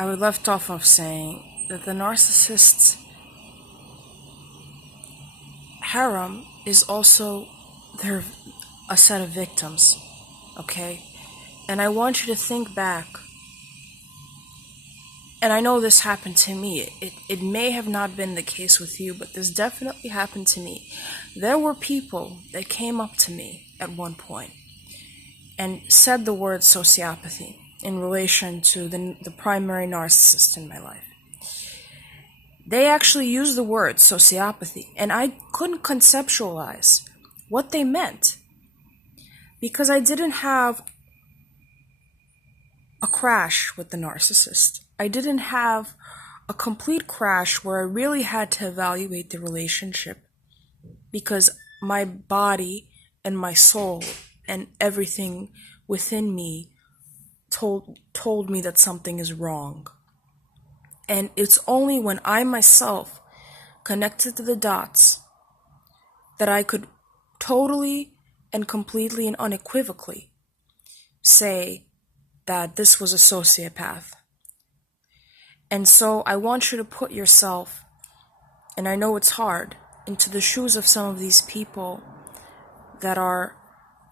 I would left off of saying that the narcissist's harem is also a set of victims, okay? And I want you to think back. And I know this happened to me. It may have not been the case with you, but this definitely happened to me. There were people that came up to me at one point and said the word sociopathy in relation to the primary narcissist in my life. They actually used the word sociopathy, and I couldn't conceptualize what they meant because I didn't have a crash with the narcissist. I didn't have a complete crash where I really had to evaluate the relationship because my body and my soul and everything within me told me that something is wrong. And it's only when I myself connected to the dots that I could totally and completely and unequivocally say that this was a sociopath. And so I want you to put yourself, and I know it's hard, into the shoes of some of these people that are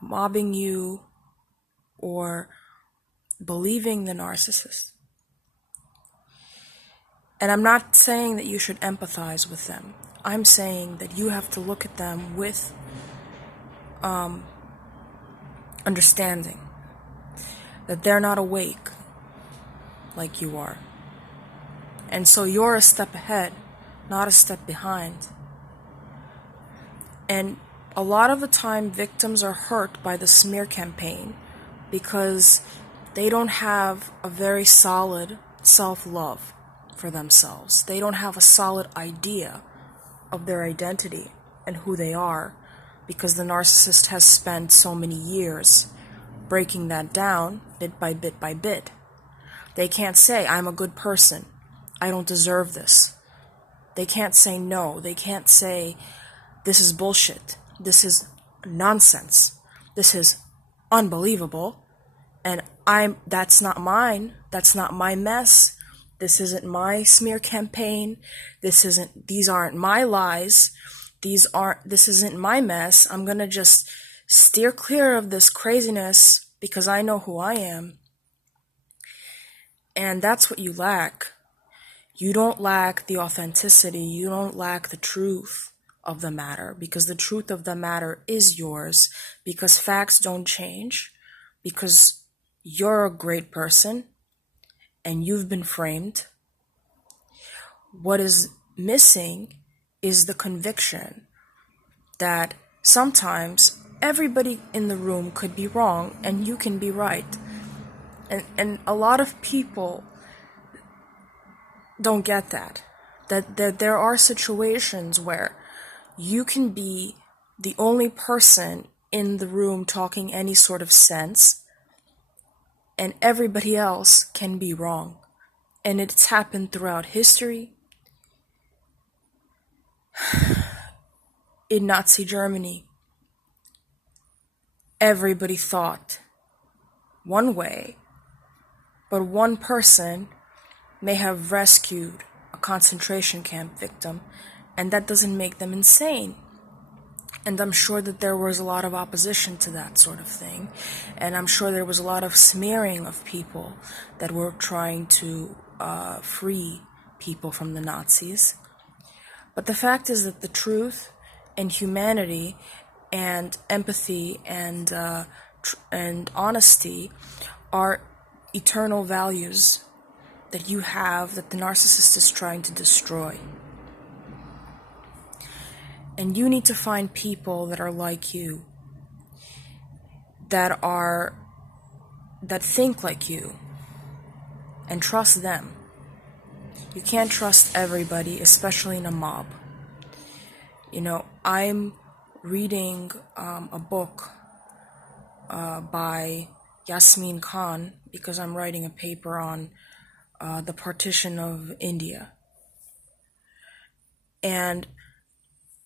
mobbing you or believing the narcissist. And I'm not saying that you should empathize with them. I'm saying that you have to look at them with understanding that they're not awake like you are. And so you're a step ahead, not a step behind. And a lot of the time, victims are hurt by the smear campaign because they don't have a very solid self-love for themselves. They don't have a solid idea of their identity and who they are because the narcissist has spent so many years breaking that down bit by bit by bit. They can't say, I'm a good person. I don't deserve this. They can't say no. They can't say, this is bullshit. This is nonsense. This is unbelievable. And that's not mine. That's not my mess. This isn't my smear campaign. These aren't my lies. This isn't my mess. I'm gonna just steer clear of this craziness because I know who I am. And that's what you lack. You don't lack the authenticity. You don't lack the truth of the matter because the truth of the matter is yours because facts don't change because you're a great person and you've been framed. What is missing is the conviction that sometimes everybody in the room could be wrong and you can be right. And a lot of people don't get that there are situations where you can be the only person in the room talking any sort of sense and everybody else can be wrong. And it's happened throughout history. In Nazi Germany, everybody thought one way, but one person may have rescued a concentration camp victim, and that doesn't make them insane. And I'm sure that there was a lot of opposition to that sort of thing, and I'm sure there was a lot of smearing of people that were trying to free people from the Nazis. But the fact is that the truth and humanity and empathy and honesty are eternal values that you have that the narcissist is trying to destroy. And you need to find people that are like you, that think like you, and trust them. You can't trust everybody, especially in a mob. You know, I'm reading a book by Yasmin Khan because I'm writing a paper on the partition of India. And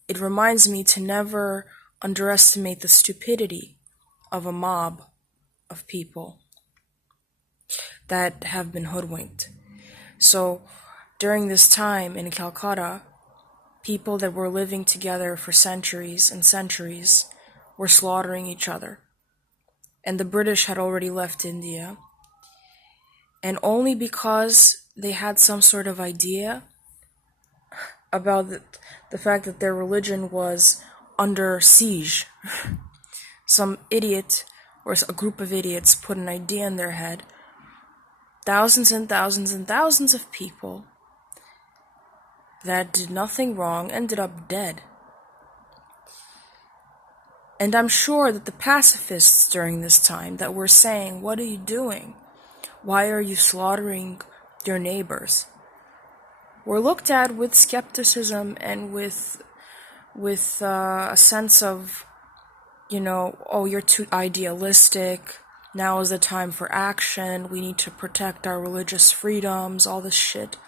it reminds me to never underestimate the stupidity of a mob of people that have been hoodwinked. So during this time in Calcutta, people that were living together for centuries and centuries were slaughtering each other. And the British had already left India. And only because they had some sort of idea about the fact that their religion was under siege, some idiot or a group of idiots put an idea in their head. Thousands and thousands and thousands of people that did nothing wrong ended up dead. And I'm sure that the pacifists during this time that were saying, "What are you doing? Why are you slaughtering your neighbors?" were looked at with skepticism and with a sense of, oh, you're too idealistic. Now is the time for action. We need to protect our religious freedoms, all this shit.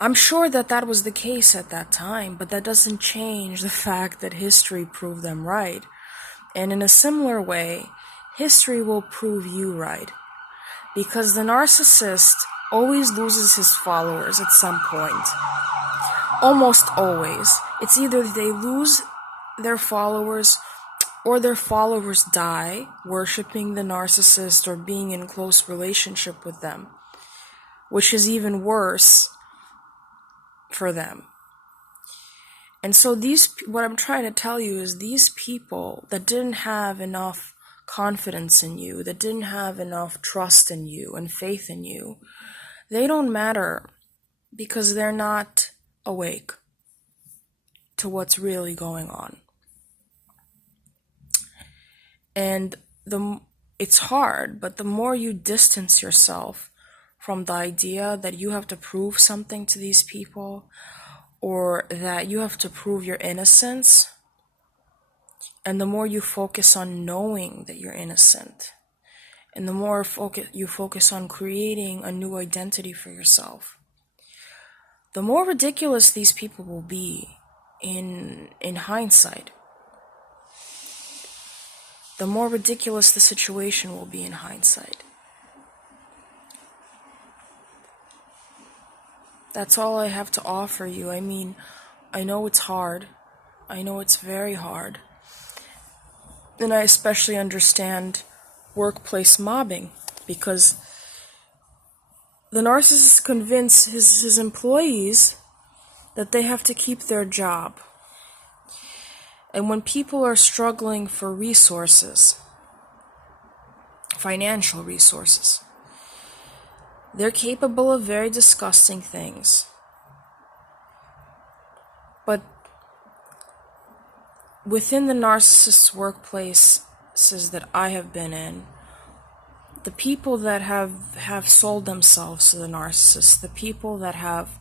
I'm sure that was the case at that time, but that doesn't change the fact that history proved them right. And in a similar way, history will prove you right. Because the narcissist always loses his followers at some point. Almost always. It's either they lose their followers or their followers die worshipping the narcissist or being in close relationship with them, which is even worse for them. And so what I'm trying to tell you is these people that didn't have enough confidence in you, that didn't have enough trust in you and faith in you, they don't matter because they're not awake to what's really going on. And it's hard, but the more you distance yourself from the idea that you have to prove something to these people, or that you have to prove your innocence, and the more you focus on knowing that you're innocent, and the more you focus on creating a new identity for yourself, the more ridiculous these people will be in hindsight. The more ridiculous the situation will be in hindsight. That's all I have to offer you. I mean, I know it's hard. I know it's very hard. And I especially understand workplace mobbing, because the narcissist convinces his employees that they have to keep their job. And when people are struggling for resources, financial resources, they're capable of very disgusting things. But within the narcissist's workplaces that I have been in, the people that have sold themselves to the narcissist, the people that have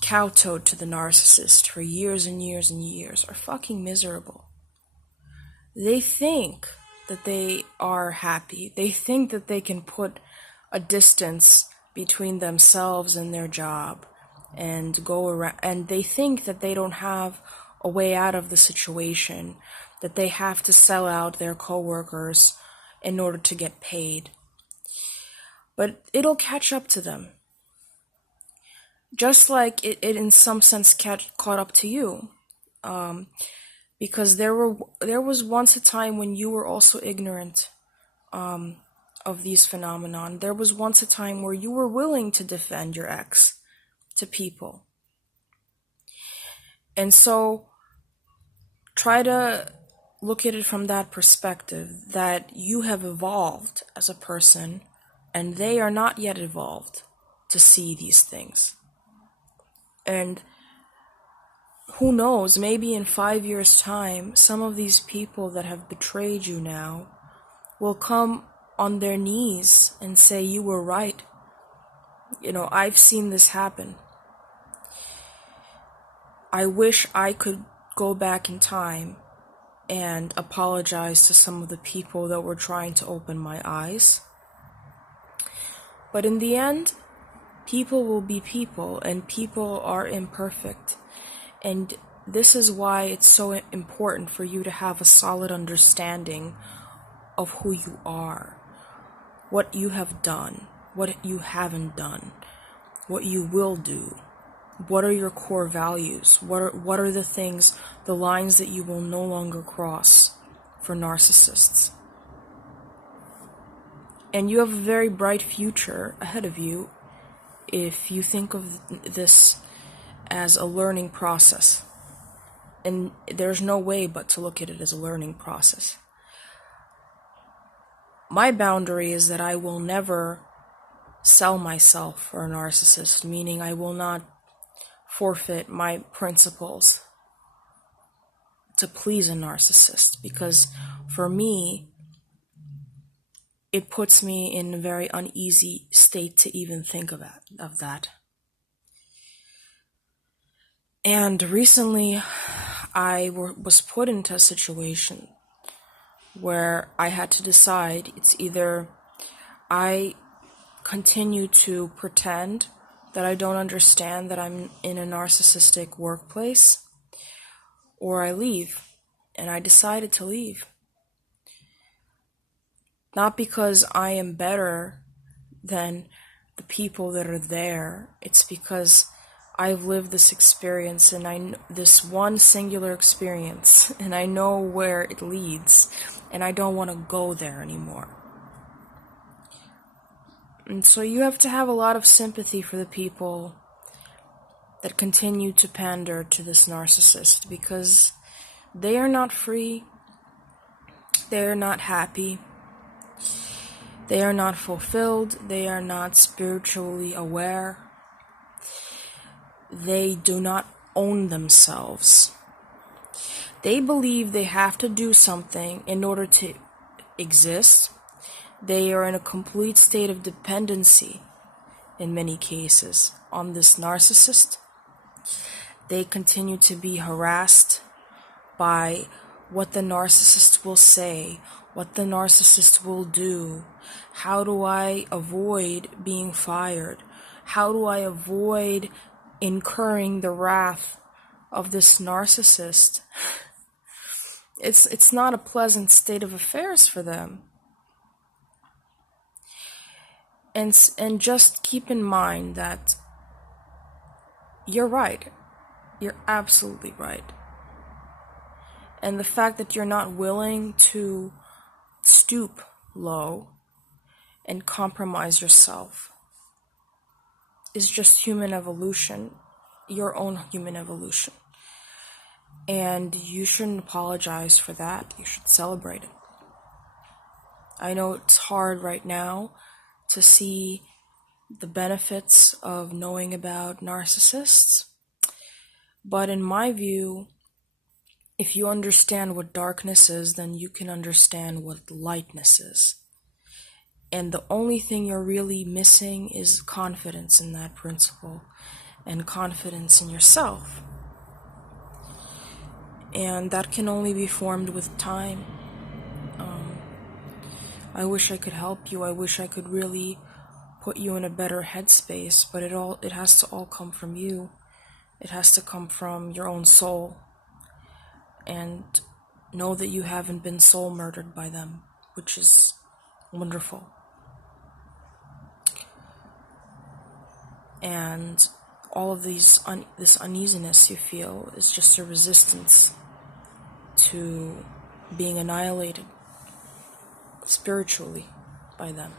kowtowed to the narcissist for years and years and years, are fucking miserable. They think that they are happy. They think that they can put a distance between themselves and their job and go around, and they think that they don't have a way out of the situation, that they have to sell out their coworkers in order to get paid. But it'll catch up to them. Just like it in some sense caught up to you. Because there was once a time when you were also ignorant of these phenomenon. There was once a time where you were willing to defend your ex to people. And so try to look at it from that perspective, that you have evolved as a person and they are not yet evolved to see these things. And who knows, maybe in 5 years' time, some of these people that have betrayed you now will come on their knees and say, "You were right. I've seen this happen. I wish I could go back in time and apologize to some of the people that were trying to open my eyes." But in the end, people will be people, and people are imperfect. And this is why it's so important for you to have a solid understanding of who you are, what you have done, what you haven't done, what you will do. What are your core values? What are the things, the lines that you will no longer cross for narcissists? And you have a very bright future ahead of you if you think of this as a learning process. And there's no way but to look at it as a learning process. My boundary is that I will never sell myself for a narcissist, meaning I will not forfeit my principles to please a narcissist, because for me, it puts me in a very uneasy state to even think of that. And recently, I was put into a situation where I had to decide. It's either I continue to pretend that I don't understand that I'm in a narcissistic workplace, or I leave. And I decided to leave. Not because I am better than the people that are there. It's because I've lived this experience, and this one singular experience, and I know where it leads, and I don't want to go there anymore. And so you have to have a lot of sympathy for the people that continue to pander to this narcissist, because they are not free, they are not happy, they are not fulfilled, they are not spiritually aware, they do not own themselves. They believe they have to do something in order to exist. They are in a complete state of dependency, in many cases, on this narcissist. They continue to be harassed by what the narcissist will say, what the narcissist will do. How do I avoid being fired? How do I avoid incurring the wrath of this narcissist? It's not a pleasant state of affairs for them. And just keep in mind that you're right. You're absolutely right. And the fact that you're not willing to stoop low and compromise yourself is just human evolution, your own human evolution. And you shouldn't apologize for that. You should celebrate it. I know it's hard right now to see the benefits of knowing about narcissists, but in my view, if you understand what darkness is, then you can understand what lightness is. And the only thing you're really missing is confidence in that principle and confidence in yourself. And that can only be formed with time. I wish I could help you. I wish I could really put you in a better headspace, but it has to all come from you. It has to come from your own soul. And know that you haven't been soul murdered by them, which is wonderful. And all of this uneasiness you feel is just a resistance to being annihilated spiritually by them.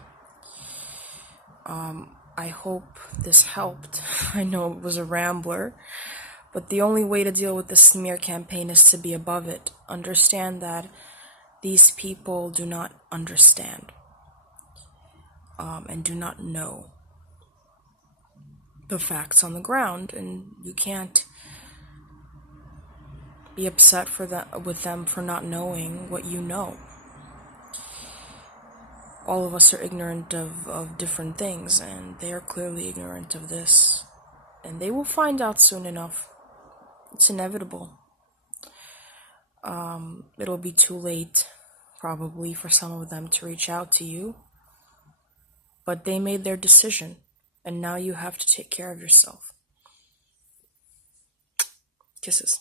I hope this helped. I know it was a rambler, but the only way to deal with the smear campaign is to be above it. Understand that these people do not understand and do not know the facts on the ground, and you can't be upset with them for not knowing what you know. All of us are ignorant of different things, and they are clearly ignorant of this. And they will find out soon enough. It's inevitable. It'll be too late, probably, for some of them to reach out to you. But they made their decision, and now you have to take care of yourself. Kisses.